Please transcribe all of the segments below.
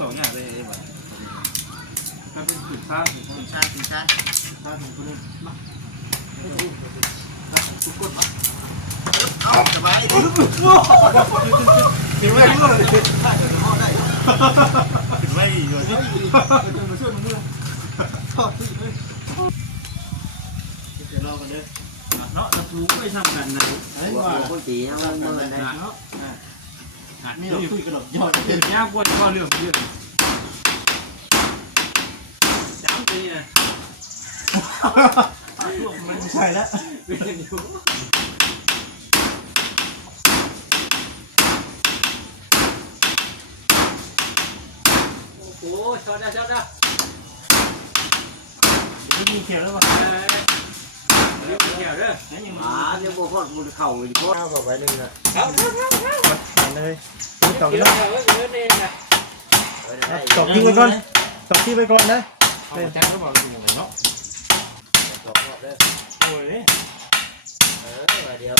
สองอย่างเลยไอ้บ่ก็เป็นสุดท้ายสุดถึงชาถึงชาท้ายของคนนี้มาทุกคนปะเอาสบายดีถึงไม่รู้เลยได้ถึงไม่อยู่เฮ้ยจะมาช่วยมึงด้วยทอดที่เลยเดี๋ยวรอกันเด้อเนาะจะรู้ไม่ทำกันนะเฮ้ยว่าคนตีเอาเงินได้เนาะ นี่เราคุยกันหรอกยอดเดี๋ยวนี้กวนก็เรื่องเรื่องจำดีนะไม่ใช่แล้วเป็นอยู่โอ้โหชอบนะชอบนะไม่มีเขียวแล้วป่ะเอ้ย เรียกเกี่ยวเด้อนั่นยังอ่าเดี๋ยวบ่พอดบุญเข้าอีกพอเอาเข้าไปนึงนะครับครับครับเลยเกี่ยวเกี่ยวเกี่ยวเองนะตบทิ้งไปก่อนตบที่ไปก่อนนะเอาแจ้งก็บอกอยู่เนาะโอ้ยเออเดี๋ยว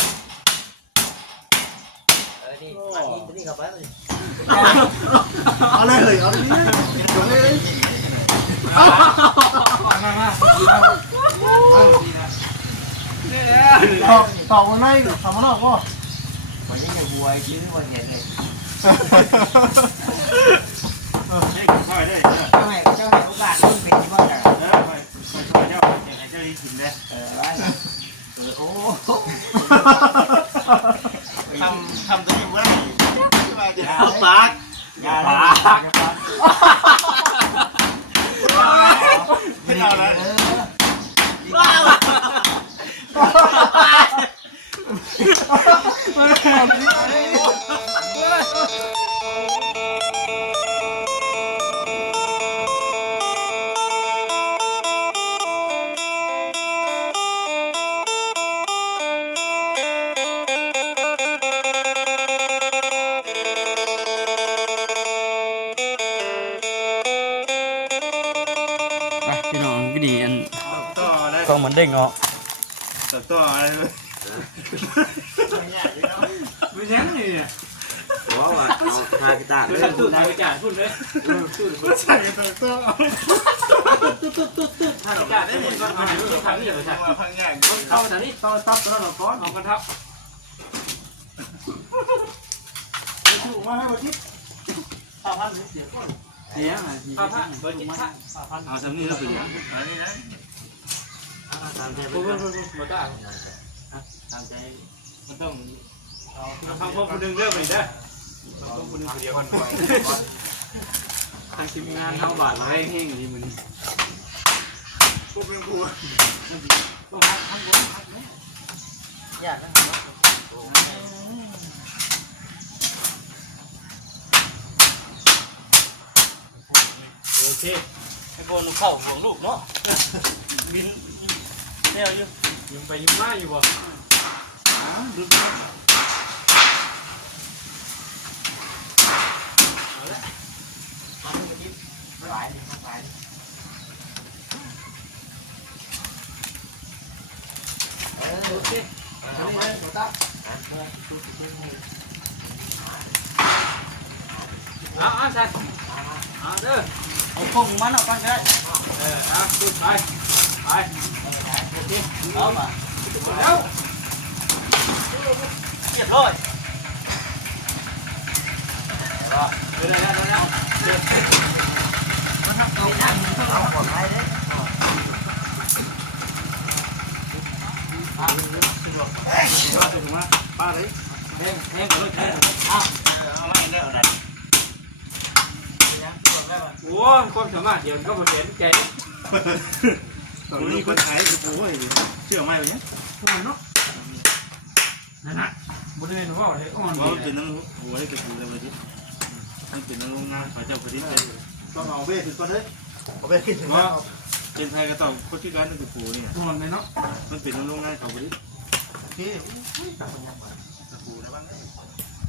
เออนี่มาอีกนี่เข้าไปเลยเอาเลยเลยเอาเลยเอาเลยมามามา นี่แหละต่อต่อวันไหนต่อวันออกก็วันนี้จะบวยยื้อวันเย็นเลยให้ค่อยได้เจ้าให้เจ้าให้โอกาสนี่เป็นที่ว่าจะเออค่อยค่อยเจ้าให้เจ้าได้กินเด้อเออไว้โอ้ทำทำตัว ต่อได้กล้องมันเด้งออกต่อต่ออะไรไม่ยังนี่เนี่ยเพราะว่าเอาทากิตาไม่เลยใช่ตู้ทางอากาศพูดเลยไม่ใช่ต่อต่อทางอากาศได้หมดก็ทางนี้ทางนี้เลยใช่มาพังใหญ่เข้าทางนี้ต่อต่อต่อต่อก้อนเอากันทับถูกมาให้มาทิพย์สามพันเสียก่อนเสียงอะผ้าผ้าเบอร์จิตผ้าเอาทำนี่แล้วเป็นยังอันนี้นะ ตามใจพูไม่ดพูได้ดพูดพูดได้ตามใจมันต้องเอาทางพวกคนดึงเรื่องไปเด้อต้องคนดึงเดียวกันไปทางทีมงานเท่าบาทไว้แห้งดีมันพวกเป็นครูยากนะโอเคไอ้คนเข้าของลูกเนาะบิน แนวอยู่ยิงไปยิงมาอยู่บ่หลายหลายโอเคเอาไปตัวตั้งเอาเอาใส่เอาเด้อเอาพวกมันออกกันได้เออเอาขึ้นไปไปโอเคเอามาแล้วเรียบร้อยไปได้แล้วได้แล้วเอาหมดให้เลยว่าถึงมาป้าเลยแห้งแห้งเลยแห้งเอาไม่เลิกอะไรโอ้ยความสามา ตอนนี้คนไทยคือปูไอ้ยเชื่อไหมวะเนี่ยทำไมเนาะนั่นน่ะบ่ได้เห็นว่าเฮ้ยอ่อนว่าดีมันเป็นน้ำหัวได้กับปูเลยวันนี้มันเป็นน้ำโรงงานเขาจะผลิตเลยต้องเอาเบ้ถึงก่อนเลยเอาเบ้ขึ้นถึงว่าเป็นไทยก็ต้องคนที่การนั่นคือปูเนี่อ่อนเลยเนาะมันเป็นน้ำโรงงานเขาผลิตโอเคปูนะบ้าง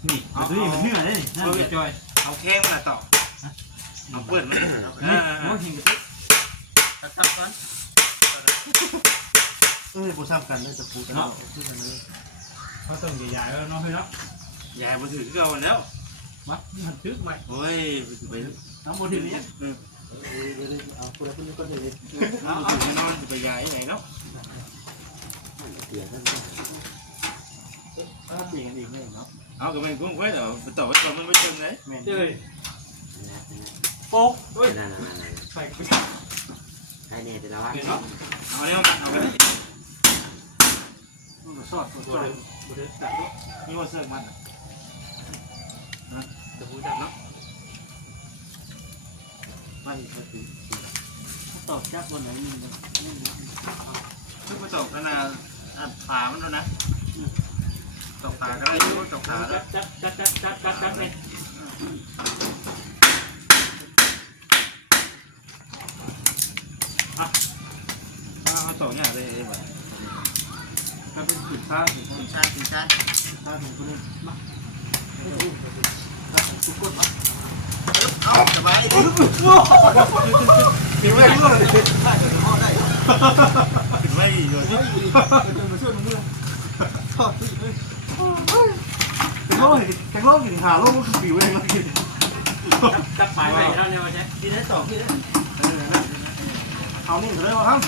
นี่เอาตัวนี้มันเนื่อเลยนั่นเกิดจอยเอาแข้งมาต่อเอาเปิดมันนี่โอ้ยหิงกระติกตัดก่อน เออปูซ้ำกันเลยจะปูกันเนาะเขาต้องใหญ่ๆแล้วเนาะเฮ้ยเนาะยายมาถือเก่าแล้วมัดมันตึกไว้โอ้ยไปน้ำบนถึงนี้เอาคนละคนละคนเลยเอาถึงไม่นอนไปย้ายไหนเนาะเดี๋ยวถ้าเปลี่ยนอีกไม่เนาะเอาก็ไม่กุ้งไว้เดี๋ยวต่อไปต่อมันไม่เชิงเลยแม่เจ้ยโป๊กนั่นนั่นนั่นใส่ ไปให้เนี่ยแต่ละวันเอาเนี่ยเอาไปมันสอดตัวเลเลยยตัวเลยจับด้วยนี่ว่าเสื้อมันนะจะพูดจับเนาะไม่ใช่ตอบจากวันไหนนี่มันคือมาตอบขนาดอัดขามันแล้วนะตอบขาก็ได้ยุ่ตอบขาแล้วจับจับจับจับจับจับเลย เนี่ยเลยเลยบ่ก็เป็นจุดข้าวจุดชาจุดชาจุดชาของคุณมาทุกคนมาเอาสบายดีถึงไม่รู้เลยถึงไม่อยู่ที่มาช่วยมึงเลยชอบที่เลยแข่งโลกแข่งโลกกินหาโลกก็คือผิวเองเรากินจับไปไปเท่านี้มาใช่กินได้ต่อกินได้เอานี่เลยมาครับ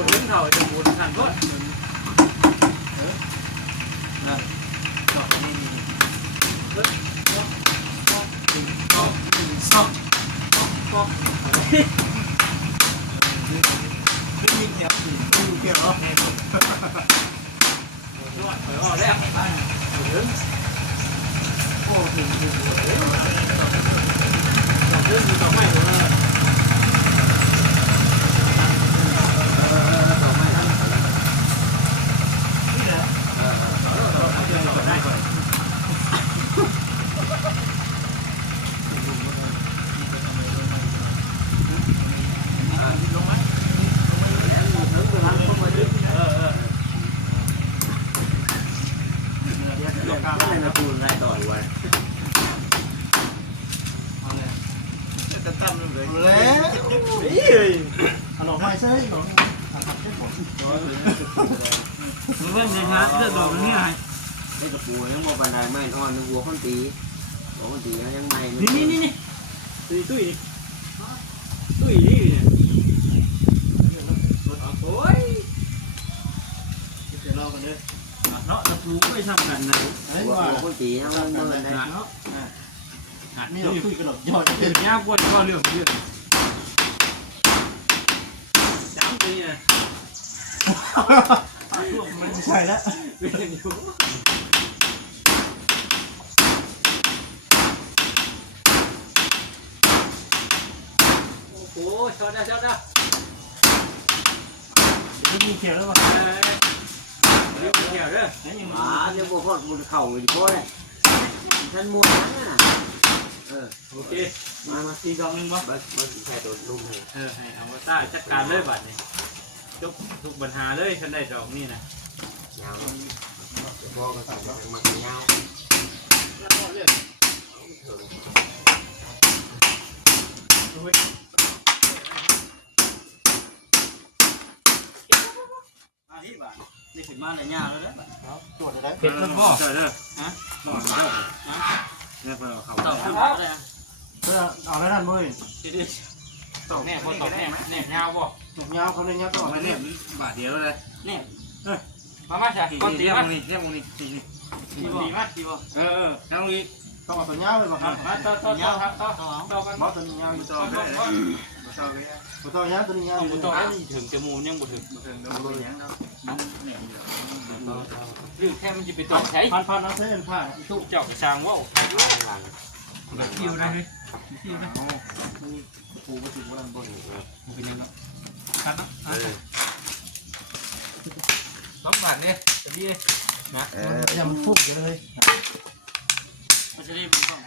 คนเลี้ยงเขาจะบูดขันก็ต่อนี่นี่เกี่ยวนี่เกี่ยวเนาะเออแล้วโอ้ถึงถึงเรื่องดีต่อไม่หมดเลย นี่แหละ ได้ นั่นปูนไรต่อยไว้ เอาเลยจะตั้มเลย แล้ว เอาหลอกไม้ใช่หลอก มันเป็นยังไงเรื่องดอกนี้ไง ไอ้กระปูยังบอกบันไดไม่อ่อนนึกวัวคนตีวัวคนตียังไง นี่นี่นี่นี่ตุ้ยตุ้ยตุ้ยนี่โอ้ย เดี๋ยวรอกันเลย เนาะเรารู้ไม่ทำกันนะ เฮ้ย วัว ว่า คนตียังเมื่อได้ เนาะหัด นี่ นี่ เราคุยกันหรอกยอด เรื่องยากกว่าก็เรื่องเรื่องจำตีนะ มันไม่ใช่แล้วเป็นอย่างนี้โอ้โหชอบได้ชอบได้จะมีเขียวแล้วป่ะเออเรื่องเกี่ยวเด้อนี่ยังอ่าเดี๋ยวพวกคนมันเข่าอีกคนเลยฉันมวนนั่นน่ะเออโอเคมามาตีกองนึงบ่บัสบัสแค่ตัวลุ่มเลยเออให้เอาว่าต้าจัดการเลยบัดนี้ จบทุกปัญหาเลยฉันได้ดอกนี่นะยาวบอกกันใส่มากันยาวนี่บ้านี่ถึงมาในย่าแล้วนะตรวจจะได้เผ็ดแล้วบ่ใช่เด้อฮะบ่เด้อเนี่ยเปิดเขาต่อเขึ้นมาเลยพื่อเอาแล้วนั่นมือ ต่อแน่พอต่อแน่แน่ยาวบ่ถูกยาวเขาเลยยัดต่อมาเนี่ยบาทเดียวเลยมามาจ้ะก้อนตีเรียกมามึงนี่เรียกมึงนี่ตีมาตีบ่เออเออนั่งนี่ต้องเอาตัวยาวเลยป่ะครับมาต่อต่อต่อต่อต่อกันบอสตัวยาวต่อได้ต่อได้ตัวยาวตัวยาวต้องต่อให้ถึงจมูกยังบ่ถึงมาถึงเราเลยยังครับน้ำเนี่ยหรือแค่มันจะไปต่อใช้พันพันน้ำเส้นผ้าทุกเจ้าช่างว่าหลังคิวได้เลยคิวได้นี่ ปูมาถึงวันบนมันเป็นยังไงครับเออสองบาทเนี่ยจะดีนะเออยังฟุกเลยมันจะได้เป็นของ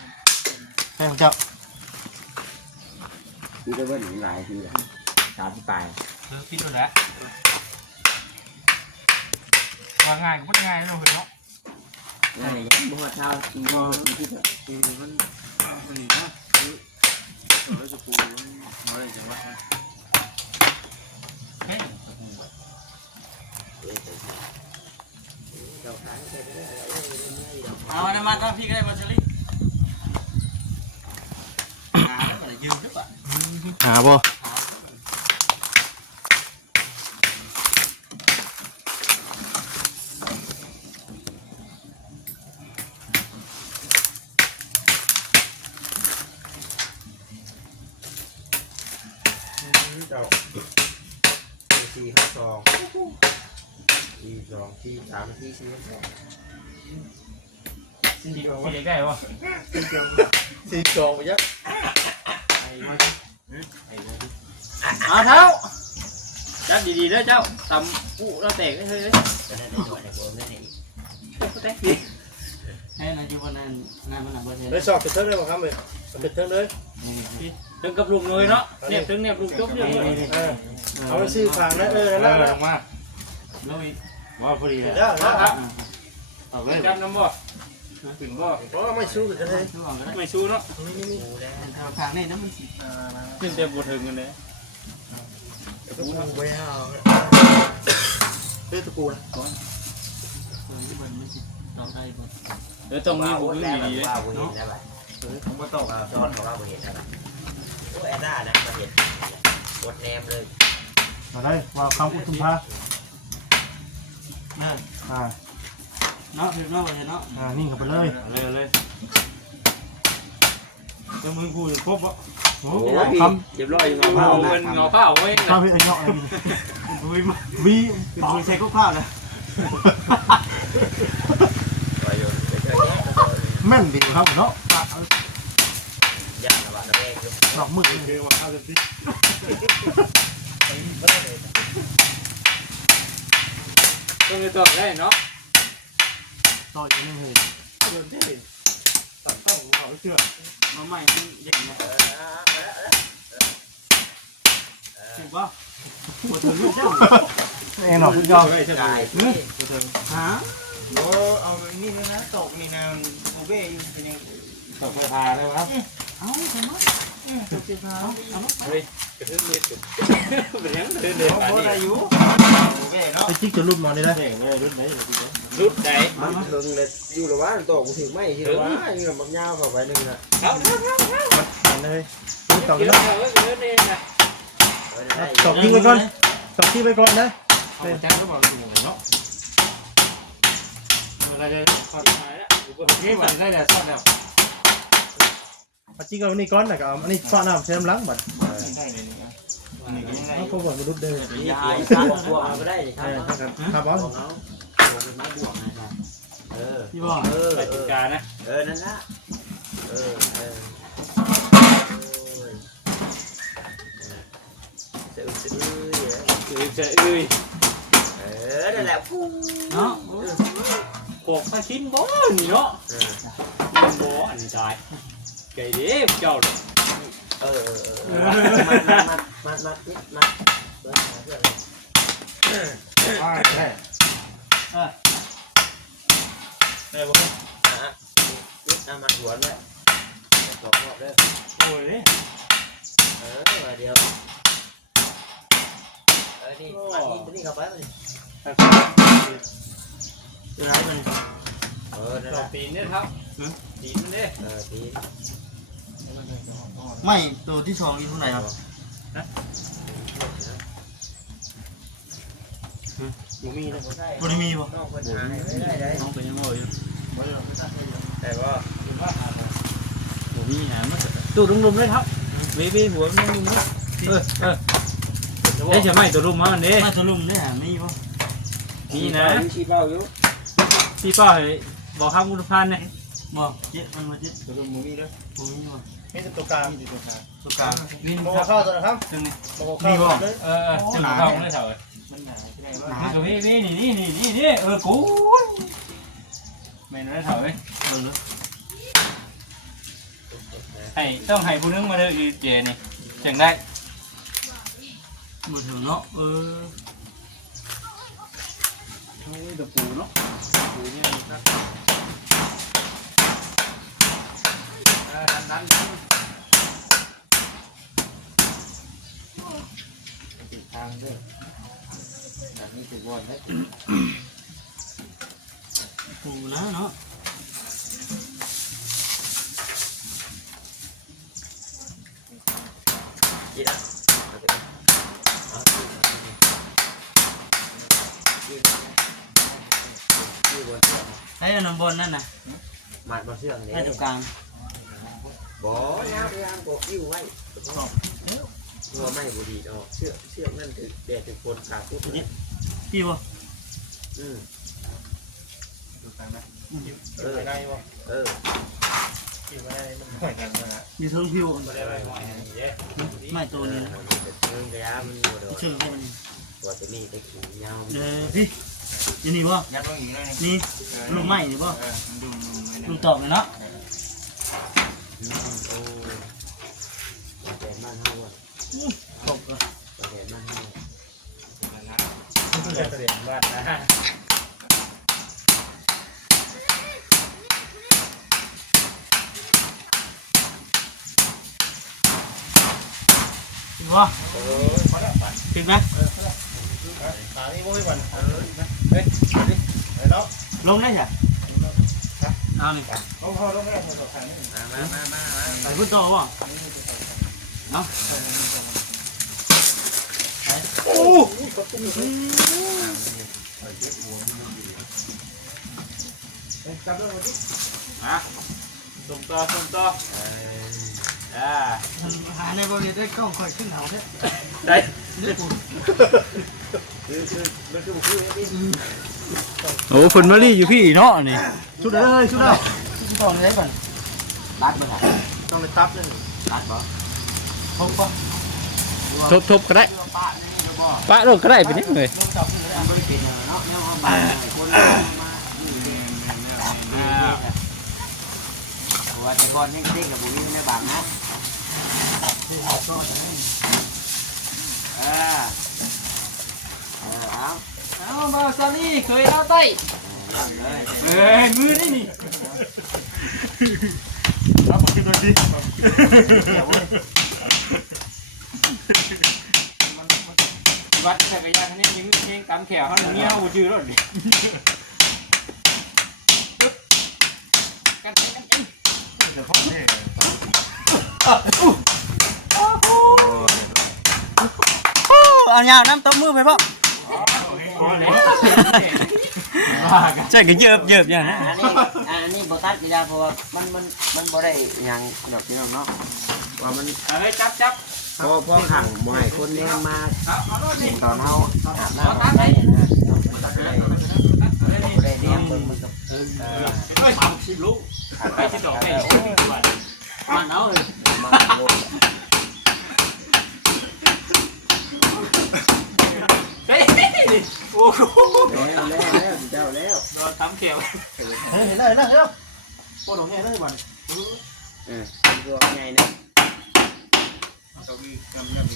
ให้ผมจับคือจะเบิ้ลหลายทีแหละสามที่ปลายเออคิดดูแลว่าง่ายก็พูดง่ายเราเห็นเนาะนี่ยังบ่เท่าที่บ่ที่จะปูมันมันนี่นะ เราได้มาตั้งพี่ก็ได้มาชอรี่หาแล้วยืมหรือเาหาบ่ สองสี่สามสี่สี่ดีกว่าใกล้วะสี่สองไปยักเอาเท้าจับดีๆเด้อเจ้าตำผู้เราแตกเลยจะได้ในตัวในตัวนั่นเองแตกดีให้นายจีบนนั้นนายมันหนักเปอร์เซ็นต์เลยสอบไปเทิงเลยบ่ครับเลยไปเทิงเลยถึงกับลุงเลยเนาะเนี่ยถึงเนี่ยลุงจบเรื่องเลยเอาไปซื้อฟางนะเออแล้วอแล้วลงมาลุย ว่าพอดีเลยแล้วแล้วเอาเลยจับน้ำบ่ถึงบ่เพราะไม่สู้กันเลยช่วงก็ได้ไม่ชูเนาะทางนี้น้ำมันสิขึ้นเต็มบทถึงกันเลยตะปูไว้เอาเฮ้ยตะปูนะส่วนที่มันมันสิต่อได้บ่เดี๋ยวตรงนี้ผมว่าขึ้นแล้วดีๆว่าบุเห็นแล้วไปผมบ่ตกว่าซ้อนเขาว่าบุเห็นแล้วไปโอ้แอนด้านะมาเห็นกดแนมเลยมาได้ว่าคำอุทุมพา เนาะอ่าเนาะถึงเนาะเปอร์เซ็นต์เนาะอ่านิ่งกันไปเลยเลยเลยเจ้ามือกูจะครบวะโอ้โอ้คเรียบร้อยอยู่เงาเงินเงาเป้าไว้ำข้าวพี่ไอ้เงาะอะไรวีวีคือใช้กุ๊กข้าวนะแม่นดีครับเนาะยากระบาดระแวงอยู่ดอกมือคือว่าข้าวเป็นที่ ต้องไปต่อได้เนาะต่อยนี่เลยเรื่องที่ตัดต้องเขาเชื่อมาใหม่ที่อย่างเงี้ยถูกป่ะบ่ถึงเจ้าเองหรอกคุณยอมตายฮะโอ้เอานี่เลยนะตกนี่นะกูเบ้อยู่เป็นยังตกไฟพาเลยวะเอ้าทำไมตกสิพา เอากระทึกเม็ดเป็นยังเดินเดินโอ้ไปได้อยู่กูเบ้เนาะไอ้จิ๊กจะรุดมาได้แล้วเด็กเลยรุ่นไหนรุดไหนมันถึงเลยอยู่ระหว่างตกถึงไม่ที่ระหว่างนี่ลำบากยาวเข้าไปนึงนะเอาเท่าเท่าเท่ามันเลยต่อเดี๋แล้วตอกทิ้งไว้ก่อนตอกที่ไว้ก่อนนะเอาแจ้งก็บอกอยู่เนาะอะไรเลยหายแล้วนี่มันได้แต่ชอบแบบเอาจิกเอานี่ก้อนนะก็เอาอันนี้ฟ้าน้ำเชื่อมล้างบัดได้เลยนี่ครับอันนี้ก็ยังไงเอาพวกมันรุดเด้อนี่ยายสางบวกเอาได้เอครับอครับครับบอสของเขาบวกเป็นไม้บวกนะครับเออที่บ่เออไปเอจัดอการนะ เออนั่นละเออเออเสือเสืออือจะอือเออนั่นแหละฟูเนาะปกมาชิ้นบ่นี่เนาะเออ มันบ่อันนี้ตาย ไก่เด้เจ้าเออเออเออมามามามามามาเพื่อนเพื่อนอ่าได้ได้บ่อะยึดเอามาหัวเลยตกรอบเลยโอ้ยเออเดี๋ยวเออนี่มานี่ตัวนี้เข้าไปเลยร้ายมันเออนั่นดแหอกละตีนเนี่ยครับ ตีนมันเด้เออทีไม่ตัวที่สองอยู่ตรงไหนครับบ่มีนะบ่ได้มีบ่น้องคนหาไม่ได้ได้น้องเป็นยังไงอยู่แต่ว่าบ่มีหามันตู้ลุมๆเลยครับเว้ยๆหัวมันลุมเออเออได้จะไม่ตัวลุมมาอันนี้มาตัวลุมได้หามีบ่นี่นะชีเป้าอยู่พี่ป้าให้บอกข้ามอุทพันธ์เนี่ย บ่เจ็ดมันบ่เจ็ดตัวลุงมูมี่ด้วยบ่มีบ่มีแต่ตัวกลางมีตัวขาตัวกลางวินโมครับข้าวตัวนะครับตรงนี้โมข้าวเลยเออจะหนาเข้าเลยเถอะมันหนาใช่ไหมหว่านานี่ก็พี่พี่นี่นี่นี่นี่นี่เออกูไม่ได้เถอะเว้ยเออเลยให้ต้องให้ผู้นึงมาเด้ออีเจนี่จังได้บ่ถึงเนาะเออตัวปูเนาะปูนี่ครับ เออดันดันทางด้วยแต่นี่คือวนได้ปูนะเนาะกินอะเอาไปเอากินกินกินบนเชือกให้อันน้ำบนนั่นน่ะมัดบนเชือกนี่ให้ตรงกลาง บ่แล้วพยายามกดกิ้วไว้เพื่อไม่บุดีออกเชือกเชือกนั่นคือแดดถึงคนขาดปุ๊บพี่บ่อืมดูฟังนะเออได้บ่เออกินไม่ได้มันเหมือนกันนะมีเทิงพิวไม่ได้ไปหอยเย้ไม่ตัวนี้เออมันจะเชิงกระยามันอยู่เดี๋ยวเชิงให้มันตัวตัวนี้ตะขิงยาวเออพี่อยังนี่บ่ยัดลงอีกหน่อยนี่ลูกไม้นี่บ่เออมันดุมดุมเลยลูนะกตอกเลยเนาะ อืมโอ้แดดมันเฮาอะตกเลยแดดมันเฮาเสียงบ้านนะถึงบ่เออพอแล้วไปถึงไหมตานี่บ่ให้วันเออเฮ้ยไปแล้วลงได้จ้ะ เอานี่ลงพอลงแม่มาต่อทางนี้มามามามามาไปพุ่นต่อบ่เนาะจับเรื่องมาที่ส่งต่อส่งต่อเอออ่าหาในบริเวณได้กล้องค่อยขึ้นเขาเนี่ยได้ คือคือมันคือคือที่โอ้ฝนมาลี่อยู่พี่เนาะนี่ชุดเลยชุดเลยชุดต่อเลยก่อนตัดบ่ครับต้องไปตับนั่นตัดบ่ทบป่ะทบทบก็ได้ปะโลกก็ได้ไปนิดเลยมันบ่ได้เป็นเนาะแนวเอาบาดคนมานี่เด้นี่ว่าแต่ก่อนยังเด็กกับบ่มีในบาดนะอ่าเออเอา เอามาซานี่เคยเอาไต้เลยเอ้ยมือนี่นี่รับมาขึ้นรถดิวัดจักรยานคันนี้ยิงยิงกำแขวเขาเงี้ยวจืดรถดิกันกันกันเดี๋ยวพ่อเท่เอายาวน้ำต้มมือไปพ่อพ อแล้วใช่ก็เยิบเยิบอย่างนั้นอันนี้อันนี้บ่ตัดยาเพราะว่ามันมันมันบ่ได้หยังดอกพี่น้องเนาะว่ามันเฮ้ยจับจับพอพอขังบ่ให้คนนี้มาเอาเอารถนี่ตอนเฮาอาบน้ำอาบน้ำนะบ่ได้เลี้ยงมันก็เฮ้ยสิบลูกไปสิบดอกไปมันเอาเลย มาโอ้ เฮ้ยโอ้โหแล้วแล้วแล้วเจ้าแล้วโดนทำเขียวเห็นเลยนะเร็วปวดหัวแง่เลยวันเออเป็นตัวใหญ่นะตัวมีกำลังมี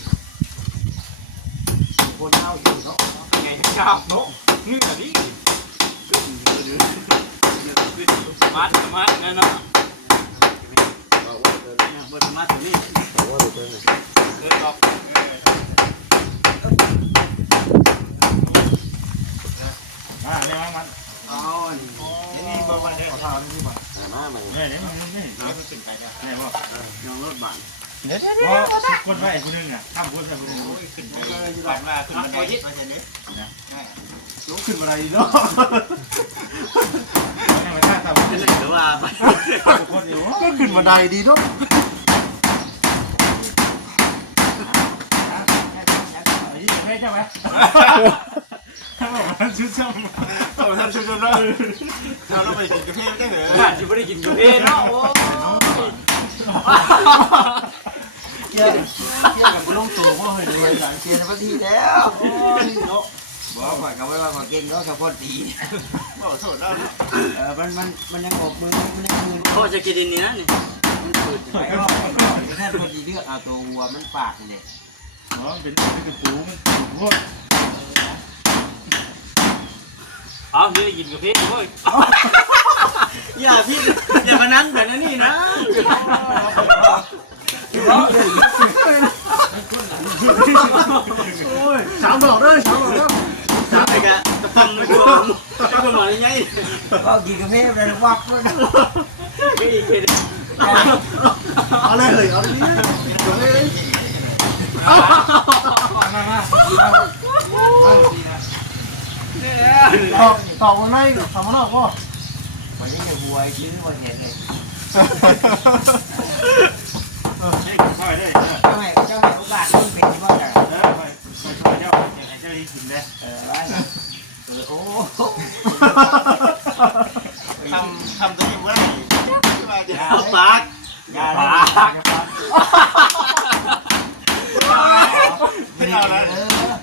คนเอาอยู่เนาะไงชอบเนาะนี่แบบนี้มาร์ทมาร์ทนั่นเนาะบอกว่าเดินบนมาร์ทนี่บอกว่าเดินเออดอก อ่าเนี่ยมันอ๋อนี่บ่วันได้ขอทานนี่บ่มาใหม่เนี่ยเนี่ยมันนี่เนี่ยมันถึงไปจ้ะเนี่ยบ่น้องรถบ้านว่าคนไว้คนนึงอะข้ามคนไปคนนึงโอ้ยขึ้นไปเลยผ่านมาขึ้นมาได้ไปเฉยลุกขึ้นมาอะไรเนาะเนี่ข้าทำจะเล่นหรือว่าไปคนอยู่ก็ขึ้นมาได้ดีเนาะไม่ใช่ไหม ถ้าบอกว่าชุดช่างๆเอาทำชุดๆเนาะเอาเราไปกินกาแฟได้เหรอบ้านจะไม่ได้กินกาแฟเนาะโอ้ยเกี่ยวเกี่ยวกับลงตัวว่าเฮ้ยเลยหลังเสียนาทีแล้วโอ้ยเนาะบอกก่อนกับว่ามาเก่งก็กับพ่นตีบอกโทษแล้วเออมันมันมันยังอบมือมันยังมือพ่อจะกินอันนี้นะนี่มันเปิดไปก็แค่พอดีเลือกเอาตัววัวมันปากนี่แหละเนาะเป็นเป็นปูมันปูเอา นี่ได้กินกาแฟเว้ยอย่าพี่อย่ามานั้นแบบนี้นะสามดอกเลยสามดอกแล้วจับไปกะตะปังไม่กลัวไม่กลัวหมาเลยไงก็กินกาแฟเลยวับเลยไม่อีกเลยเอาเลยเลยเอาเลยเอาเลย ต่อต่อวันไหนทำมันออกบ่วันนี้จะบวยยื้อวันเห็นเลยให้ค่อยได้เจ้าให้เจ้าให้โอกาสต้องเป็นที่ว่าจะเออค่อยค่อยเจ้าอย่างไรเจ้าที่กินได้เออไว้โอ้ทำทำตัวนี้ว่าจะเอาปากอย่าเลย ไม่เอาแล้ว เออ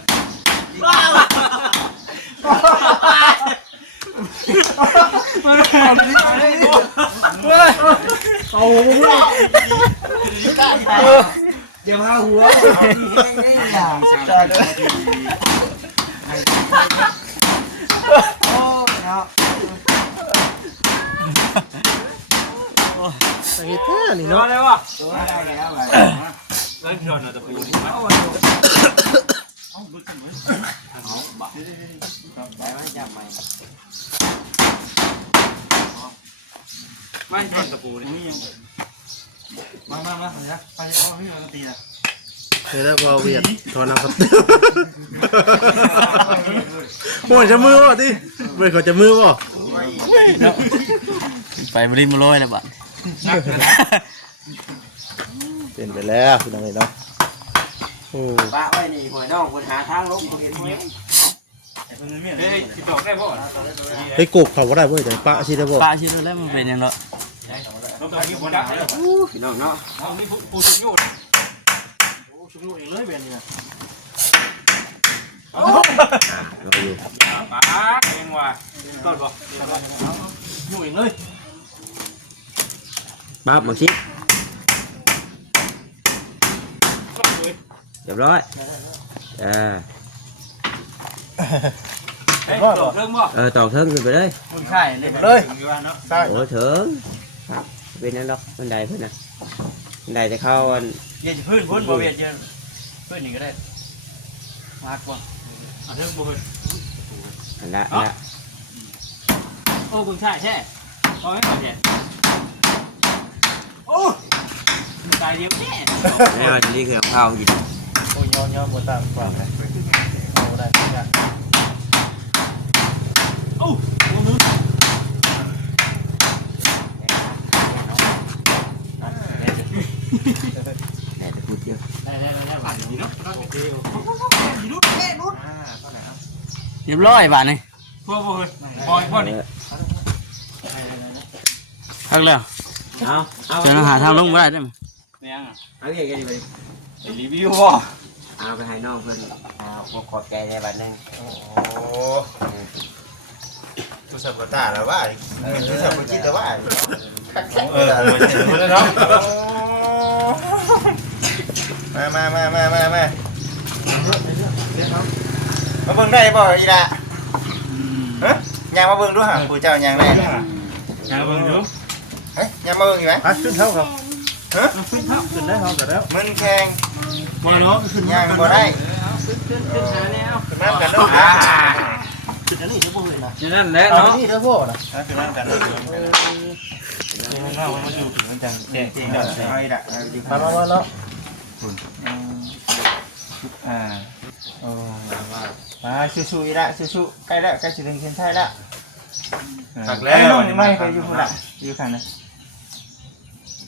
โอ้ยเดี๋ยวมาหัวอย่างจัดเลยโอ้เนาะไอ้เท่านี่เนาะเนาะได้ป่ะตัวได้แล้วไปเล่นชนเอาตะปูนี่เอาเอาบุญกันไว้ไปมันจับใหม ไม่ชนตะปูนี่นี่ยังมามามาเดี๋ยวไปเอาพี่มาตีนะเฮ้ยแล้วก็เวียดถอนนะครับโอ้ยจะมือบ่ติเว้ยเขาจะมือบ่ไปบริมร้อยแล้วบัดเป็นไปแล้วพี่น้องเนาะโอ้ป้าไว้นี่หัวน้องคนหาทางลงคนเห็นไหม เฮ้ยติดดอกได้ป่ะไอ้กบเขาบ่ได้เว้ยแต่ปะสิได้บ่ป้าชื่อแล้วมันเป็นยังเนาะต้องการที่หัวหน้าแล้วพี่น้องเนาะเอานี่ผู้ผู้ชุบยูดชุบลูกเองเลยเวียนนี่นะปาเองว่ะต้นบ่อยู่เองเลยบ้าบางชิ้นเรียบร้อยอ่า เฮ้ยตกเรื่องบ่เออตอกเทิงขึ้นไปเลยคุณไข่เลยเลยถึงว่าเนาะใช่โอ้เถิงครับเป็นนั่นดอกบันไดเพื่อนนะบันไดจะเข้าอันเย็นพื้นพื้นบ่เวียนเย็นพื้นนี่ก็ได้มากกว่าเอาเรื่องบ่เฮ้ยอันละอันละโอ้คุณใช่ใช่พอไหมก่อนเนี่ยโอ้ตายเดียวแน่นี่ว่าจะรีคือข้าวกินโอ้ยยอมยอมบ่ตามฟังเลยเอาบ่ได้ไม่ยาก โอ้โห แต่จะพูดเยอะ ได้ได้ได้ผ่านดีเนาะเดียว เรียบร้อยบาดนี่พวกบ่เฮ้ยปล่อยพวกนี้พักแล้วเอาเอาจะหาทางลงบ่ได้ได้มั้ยเนี่ยอะเอาเกี่ยกันดีไปรีวิวบ่เอาไปให้น้องเพื่อนเอาพวกขอบใจในบัดนึงโอ้ตุสับตาแล้วว่าตุสับกินแต่ว่าเออเห็นเลยเนาะมามามามามามา มาเบิ่งได้บ่อีละฮะยังมาเบิ่งดูห่างผู้เจ้ายังได้อย่าเบิ่งดูเฮ้ยยังมาเบิ่งอีกไหมอะขึ้นเท่าครับฮะขึ้นเท่าขึ้นได้เท่ากันแล้วมันแข็งบ่เนาะยังบ่ได้ขึ้นขึ้นขึ้นหาแนวขึ้นมากันเนาะอ่าขึ้นอันนี้เด้อบ่เห็นนะอย่างนั้นแหละเอาเนาะนี่เด้อบ่นะขึ้นมากันเนาะเอามาดูมันจังแข็งจริงเด้อเอาอีละเอาดีมามามาเนาะอ่าโอ้ มาสู้ๆอีละสู้ๆใกล้แล้วใกล้จะถึงเส้นชัยแล้วตักแล้วไม่ไปอยู่พุ่นละอยู่ข้างนั้น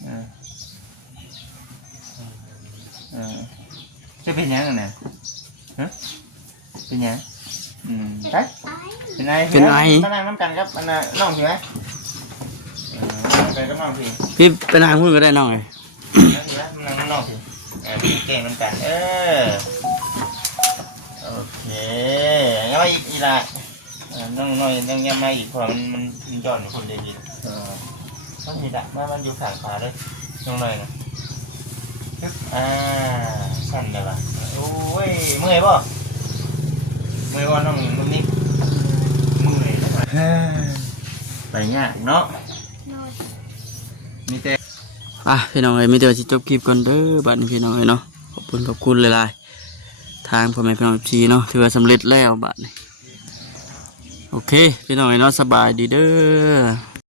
อ่าอ่าจะเป็นยังไงเนี่ยฮะเป็นยังอืมไปเป็นไงมานั่งน้ำกันครับอันน่ะน้องใช่ไหมไปกับน้องพี่พี่ไปนางพูดก็ได้น้องเอ้ยนั่งน้องพี่เก่งน้ำกันเออโอ เคงั้นมาอีกอีละน้องน้อยยังยังมาอีกเพราะมันมันมันย้อนคนเดียวอีกเออมันมีละมามันอยู่ข้างขวาเลยน้องน้อยนะปึ๊บอ่าสั่นเลยว่ะโอ้ยเมื่อยป่ะเมื่อยป่ะน้องนุ่มนิ่มเมื่อยไปยากเนาะมีแต่อะพี่น้องเอ้ยมีแต่ว่าสิจบคลิปก่อนเด้อบัดนี้พี่น้องเอ้ยเนาะขอบคุณขอบคุณหลายๆ ทางพ่อแม่พี่น้องทีเนาะถือว่าสำเร็จแล้วบัดนี้โอเค พี่น้องเอ้ยเนาะสบายดีเด้อ